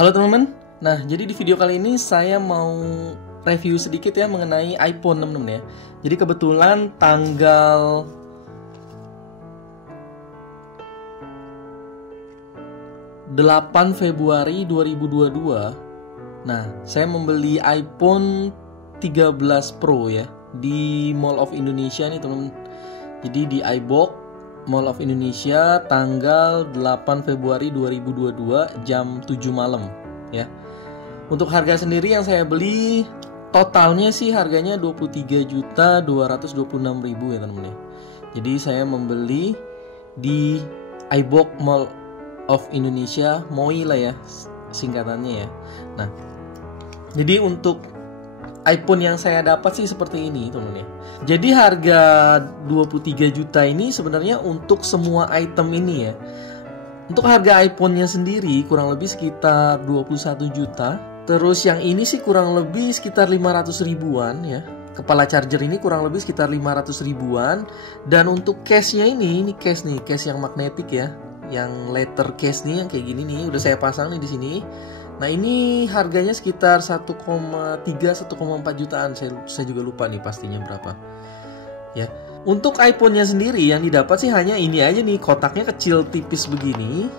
Halo teman-teman, nah jadi di video kali ini saya mau review sedikit ya mengenai iPhone teman-teman ya. Jadi kebetulan tanggal 8 Februari 2022, nah saya membeli iPhone 13 Pro ya di Mall of Indonesia nih teman-teman. Jadi di iBox Mall of Indonesia tanggal 8 Februari 2022 jam 7 malam ya. Untuk harga sendiri yang saya beli totalnya sih harganya 23.226.000 ya teman-teman ya. Jadi saya membeli di iBox Mall of Indonesia, MOI lah ya singkatannya ya. Nah, jadi untuk iPhone yang saya dapat sih seperti ini teman-teman ya. Jadi harga 23 juta ini sebenarnya untuk semua item ini ya. Untuk harga iPhone-nya sendiri kurang lebih sekitar 21 juta. Terus yang ini sih kurang lebih sekitar 500 ribuan ya. Kepala charger ini kurang lebih sekitar 500 ribuan. Dan untuk case-nya ini case nih, case yang magnetik ya. Yang letter case nih yang kayak gini nih, udah saya pasang nih di sini. Nah ini harganya sekitar 1,3 1,4 jutaan. Saya juga lupa nih pastinya berapa. Ya. Untuk iPhone-nya sendiri yang didapat sih hanya ini aja nih, kotaknya kecil tipis begini.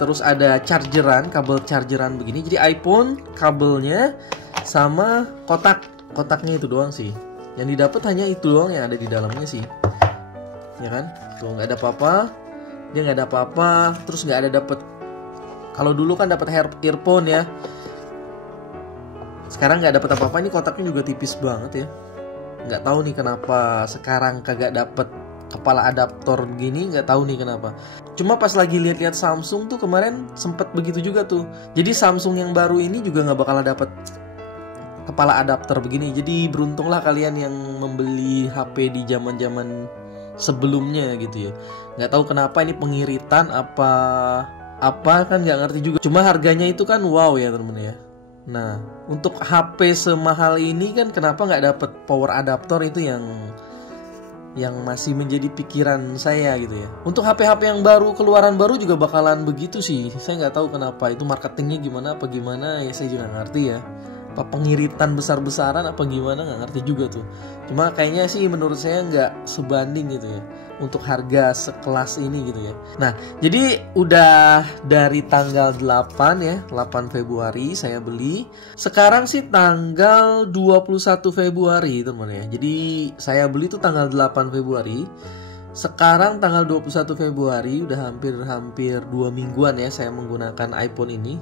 Terus ada chargeran, kabel chargeran begini. Jadi iPhone kabelnya sama kotaknya itu doang sih. Yang didapat hanya itu doang yang ada di dalamnya sih. Ya kan? Tuh nggak ada apa-apa. Dia nggak ada apa-apa. Terus nggak ada dapet. Kalau dulu kan dapat earphone ya. Sekarang nggak dapat apa-apa. Ini kotaknya juga tipis banget ya. Nggak tahu nih kenapa sekarang kagak dapet kepala adaptor begini. Nggak tahu nih kenapa. Cuma pas lagi lihat-lihat Samsung tuh kemarin sempet begitu juga tuh. Jadi Samsung yang baru ini juga nggak bakal dapet kepala adaptor begini. Jadi beruntunglah kalian yang membeli HP di zaman-zaman sebelumnya gitu ya. Nggak tahu kenapa ini pengiritan apa kan nggak ngerti juga. Cuma harganya itu kan wow ya temen-temen ya. Nah untuk HP semahal ini kan kenapa nggak dapet power adaptor, itu yang masih menjadi pikiran saya gitu ya. Untuk HP-HP yang baru, keluaran baru juga bakalan begitu sih. Saya nggak tahu kenapa, itu marketingnya gimana ya, saya juga nggak ngerti ya. Apa pengiritan besar-besaran apa gimana, nggak ngerti juga tuh. Cuma kayaknya sih menurut saya nggak sebanding gitu ya untuk harga sekelas ini gitu ya. Nah jadi udah dari tanggal 8 ya, 8 Februari saya beli. Sekarang sih tanggal 21 Februari teman ya. Jadi saya beli tuh tanggal 8 Februari. Sekarang tanggal 21 Februari udah hampir 2 mingguan ya saya menggunakan iPhone ini.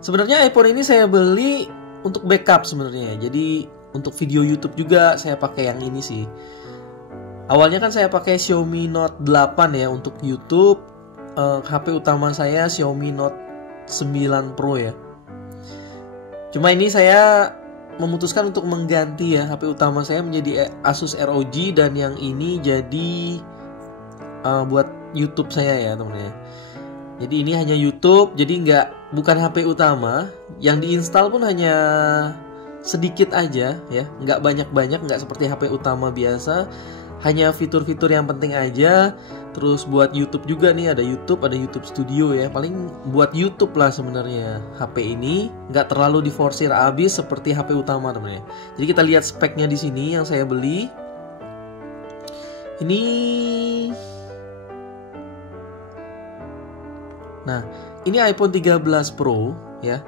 Sebenarnya iPhone ini saya beli untuk backup sebenarnya. Jadi untuk video YouTube juga saya pakai yang ini sih. Awalnya kan saya pakai Xiaomi Note 8 ya untuk YouTube. HP utama saya Xiaomi Note 9 Pro ya. Cuma ini saya memutuskan untuk mengganti ya, HP utama saya menjadi Asus ROG dan yang ini jadi buat YouTube saya ya teman-teman. Jadi ini hanya YouTube, jadi bukan HP utama. Yang diinstal pun hanya sedikit aja ya, nggak banyak-banyak, nggak seperti HP utama biasa. Hanya fitur-fitur yang penting aja. Terus buat YouTube juga nih, ada YouTube Studio ya. Paling buat YouTube lah sebenarnya HP ini, nggak terlalu diforsir abis seperti HP utama teman-teman. Jadi kita lihat speknya di sini yang saya beli. Ini Nah, ini iPhone 13 Pro ya.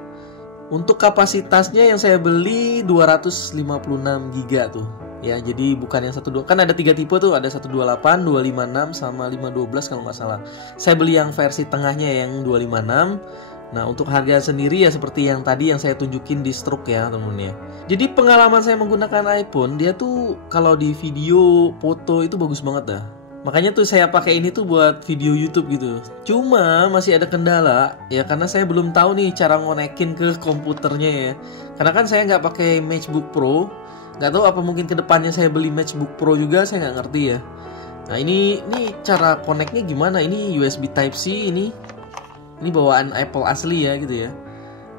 Untuk kapasitasnya yang saya beli 256 GB tuh. Ya, jadi bukan yang 12, kan ada 3 tipe tuh, ada 128, 256 sama 512 kalau nggak salah. Saya beli yang versi tengahnya yang 256. Nah, untuk harga sendiri ya seperti yang tadi yang saya tunjukin di stroke ya, teman-teman ya. Jadi pengalaman saya menggunakan iPhone, dia tuh kalau di video, foto itu bagus banget dah. Makanya tuh saya pakai ini tuh buat video YouTube gitu. Cuma masih ada kendala ya, karena saya belum tahu nih cara ngonekin ke komputernya ya. Karena kan saya nggak pakai MacBook Pro. Nggak tahu apa mungkin kedepannya saya beli MacBook Pro juga, saya nggak ngerti ya. Nah ini cara koneknya gimana? Ini USB Type C ini bawaan Apple asli ya gitu ya.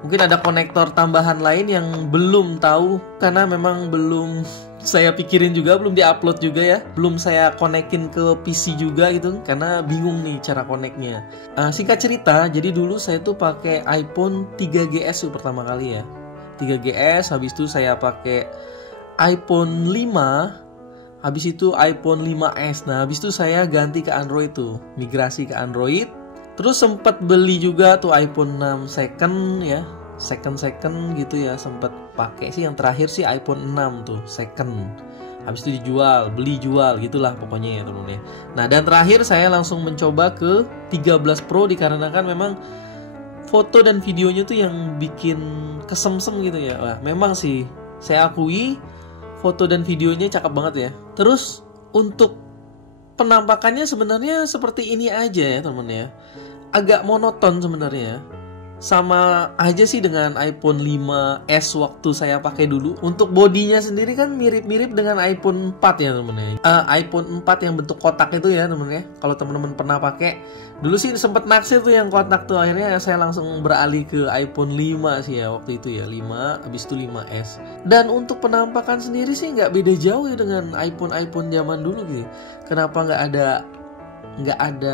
Mungkin ada konektor tambahan lain yang belum tahu karena memang belum saya pikirin juga, belum diupload juga ya, belum saya konekin ke PC juga gitu, karena bingung nih cara koneknya. Singkat cerita, jadi dulu saya tuh pakai iPhone 3GS tuh pertama kali ya, 3GS. Habis itu saya pakai iPhone 5, habis itu iPhone 5S. Nah habis itu saya ganti ke Android tuh, migrasi ke Android. Terus sempat beli juga tuh iPhone 6 second ya, second gitu ya, sempat pakai sih. Yang terakhir sih iPhone 6 tuh second, habis itu dijual, beli jual gitulah pokoknya ya temen-temen ya. Nah dan terakhir saya langsung mencoba ke 13 Pro, dikarenakan memang foto dan videonya tuh yang bikin kesemsem gitu ya. Wah memang sih saya akui foto dan videonya cakep banget ya. Terus untuk penampakannya sebenarnya seperti ini aja ya temen ya, agak monoton sebenarnya. Sama aja sih dengan iPhone 5S waktu saya pakai dulu. Untuk bodinya sendiri kan mirip-mirip dengan iPhone 4 ya temen-temen. iPhone 4 yang bentuk kotak itu ya temen-temen ya. Kalau temen-temen pernah pakai, dulu sih sempet naksir tuh yang kotak tuh. Akhirnya saya langsung beralih ke iPhone 5 sih ya waktu itu ya, 5, habis itu 5S. Dan untuk penampakan sendiri sih nggak beda jauh ya dengan iPhone zaman dulu gitu. Kenapa nggak ada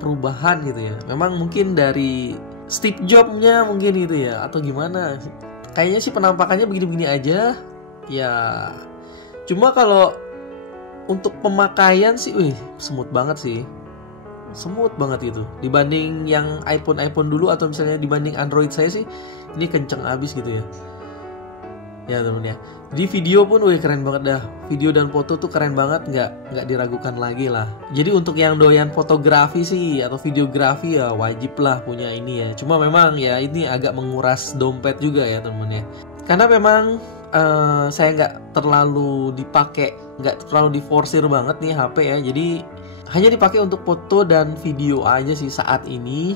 perubahan gitu ya? Memang mungkin dari Steve Jobs-nya mungkin gitu ya, atau gimana. Kayaknya sih penampakannya begini-begini aja ya. Cuma kalau untuk pemakaian sih smooth banget sih, smooth banget itu. Dibanding yang iPhone dulu, atau misalnya dibanding Android saya sih, ini kenceng abis gitu ya. Ya temen ya. Di video pun keren banget dah. Video dan foto tuh keren banget, nggak diragukan lagi lah. Jadi untuk yang doyan fotografi sih atau videografi ya wajib lah punya ini ya. Cuma memang ya ini agak menguras dompet juga ya temen ya. Karena memang saya nggak terlalu diforsir banget nih HP ya. Jadi hanya dipakai untuk foto dan video aja sih saat ini.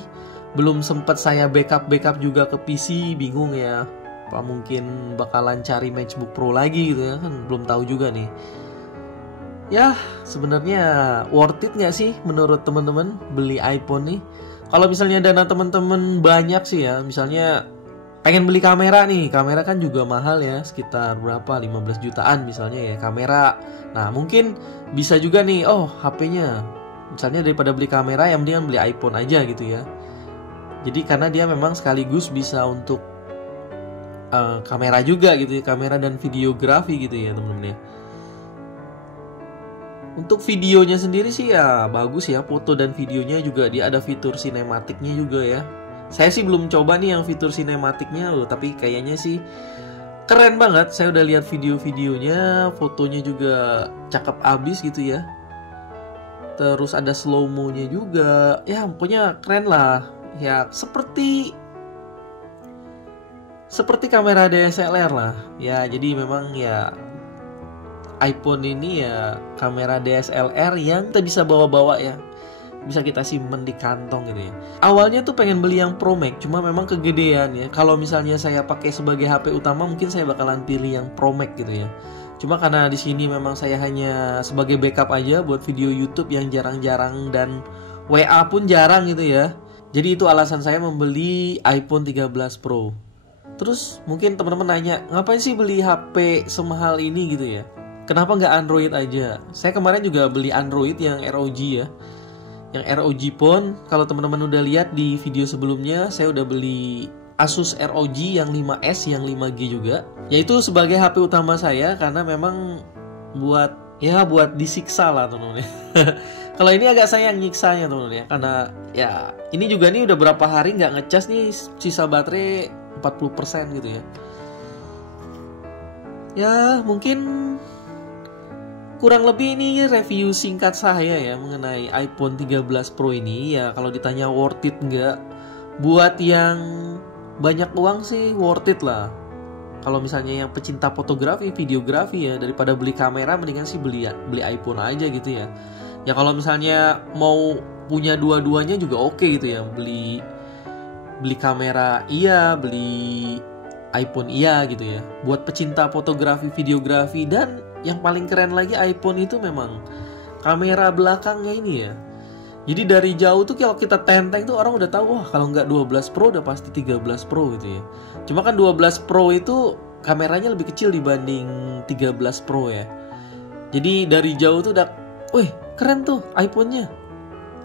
Belum sempat saya backup juga ke PC, bingung ya. Apa mungkin bakalan cari MacBook Pro lagi gitu ya, kan belum tahu juga nih. Ya sebenarnya worth it nggak sih menurut teman-teman beli iPhone nih? Kalau misalnya dana teman-teman banyak sih ya, misalnya pengen beli kamera nih, kamera kan juga mahal ya, sekitar berapa, 15 jutaan misalnya ya kamera. Nah mungkin bisa juga nih, HP-nya misalnya daripada beli kamera, yang mendingan beli iPhone aja gitu ya. Jadi karena dia memang sekaligus bisa untuk kamera juga gitu ya, kamera dan videografi gitu ya teman-teman ya. Untuk videonya sendiri sih ya bagus ya, foto dan videonya juga dia ada fitur sinematiknya juga ya. Saya sih belum coba nih yang fitur sinematiknya loh, tapi kayaknya sih keren banget. Saya udah lihat video-videonya, fotonya juga cakep abis gitu ya. Terus ada slow mo-nya juga. Ya pokoknya keren lah. Ya seperti kamera DSLR lah. Ya jadi memang ya iPhone ini ya kamera DSLR yang kita bisa bawa-bawa ya. Bisa kita simpen di kantong gitu ya. Awalnya tuh pengen beli yang Pro Max, cuma memang kegedean ya. Kalau misalnya saya pakai sebagai HP utama, mungkin saya bakalan pilih yang Pro Max gitu ya. Cuma karena di sini memang saya hanya sebagai backup aja buat video YouTube yang jarang-jarang, dan WA pun jarang gitu ya. Jadi itu alasan saya membeli iPhone 13 Pro. Terus mungkin teman-teman nanya, ngapain sih beli HP semahal ini gitu ya? Kenapa nggak Android aja? Saya kemarin juga beli Android yang ROG ya. Yang ROG pun, kalau teman-teman udah lihat di video sebelumnya, saya udah beli Asus ROG yang 5S, yang 5G juga. Yaitu sebagai HP utama saya, karena memang buat disiksa lah teman-teman ya. Kalau ini agak sayang nyiksanya teman-teman ya, karena ya ini juga nih udah berapa hari nggak ngecas nih, sisa baterai 40% gitu ya. Ya mungkin kurang lebih ini review singkat saya ya mengenai iPhone 13 Pro ini. Ya kalau ditanya worth it nggak, buat yang banyak uang sih worth it lah. Kalau misalnya yang pecinta fotografi, videografi ya, daripada beli kamera mendingan sih beli iPhone aja gitu ya. Ya kalau misalnya mau punya dua-duanya juga oke gitu ya. Beli kamera iya, beli iPhone iya gitu ya. Buat pecinta fotografi, videografi, dan yang paling keren lagi iPhone itu memang kamera belakangnya ini ya. Jadi dari jauh tuh kalau kita tenteng tuh orang udah tahu, wah kalau nggak 12 Pro udah pasti 13 Pro gitu ya. Cuma kan 12 Pro itu kameranya lebih kecil dibanding 13 Pro ya. Jadi dari jauh tuh udah, wih keren tuh iPhone-nya,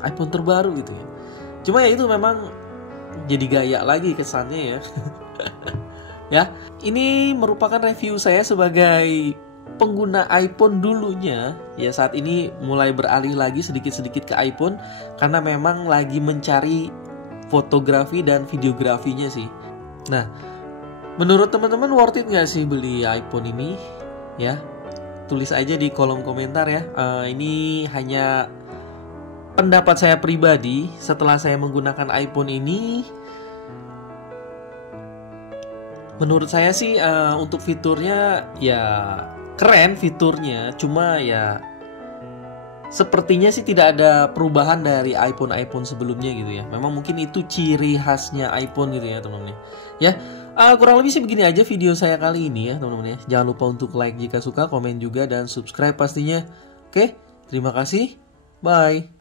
iPhone terbaru gitu ya. Cuma ya itu memang jadi gaya lagi kesannya ya. Ya, ini merupakan review saya sebagai pengguna iPhone dulunya. Ya saat ini mulai beralih lagi sedikit-sedikit ke iPhone karena memang lagi mencari fotografi dan videografinya sih. Nah, menurut teman-teman worth it nggak sih beli iPhone ini? Ya, tulis aja di kolom komentar ya. Ini hanya pendapat saya pribadi setelah saya menggunakan iPhone ini. Menurut saya sih untuk fiturnya ya keren fiturnya, cuma ya sepertinya sih tidak ada perubahan dari iPhone sebelumnya gitu ya. Memang mungkin itu ciri khasnya iPhone gitu ya teman-teman. Ya, kurang lebih sih begini aja video saya kali ini ya teman-teman ya. Jangan lupa untuk like jika suka, komen juga dan subscribe pastinya. Oke, terima kasih. Bye.